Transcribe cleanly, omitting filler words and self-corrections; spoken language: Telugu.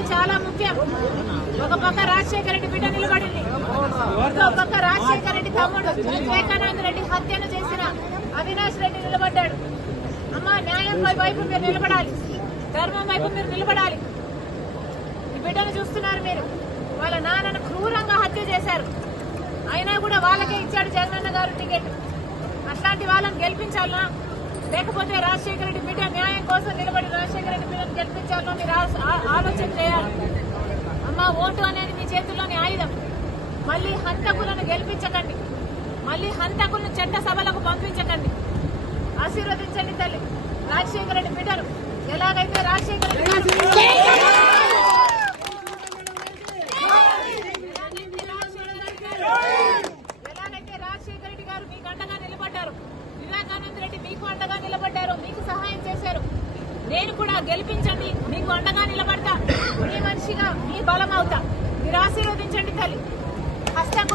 బిడ్డలు చాలా ముఖ్యం. ఒక పక్క రాజశేఖర రెడ్డి బిడ్డ నిలబడింది, ఇంకో పక్క రాజశేఖర రెడ్డి తమ్ముడు వివేకానంద రెడ్డి హత్యను చేసిన అవినాష్ రెడ్డి నిలబడ్డాడు. అమ్మ, న్యాయం వైపు మీరు నిలబడాలి, ధర్మం వైపు మీరు నిలబడాలి. ఈ బిడ్డను చూస్తున్నారు మీరు, వాళ్ళ నాన్నను క్రూరంగా హత్య చేశారు. అయినా కూడా వాళ్ళకే ఇచ్చాడు జగనన్న గారు టికెట్. అట్లాంటి వాళ్ళని గెలిపించాలనా, లేకపోతే రాజశేఖర రెడ్డి బిడ్డ న్యాయం కోసం నిలబడి రాజశేఖర రెడ్డి బిడ్డను గెలిపించాలో మీరు ఆలోచన చేయాలి. అమ్మ, ఓటు అనేది మీ చేతుల్లోని ఆయుధం. మళ్లీ హంతకులను గెలిపించకండి, మళ్లీ హంతకులను చట్ట సభలకు పంపించకండి. ఆశీర్వదించండి తల్లి రాజశేఖర రెడ్డి బిడ్డను. ఎలాగైతే రాజశేఖర రెడ్డి గారు మీకు అండగా నిలబడ్డారు, వివేకానంద రెడ్డి మీకు అండగా నిలబడ్డారు, మీకు సహాయం చేశారు. నేను కూడా గెలిపించండి, మీకు అండగా నిలబడతా, మీ మనిషిగా మీ బలం అవుతా. మీరు ఆశీర్వదించండి తల్లి. హస్తం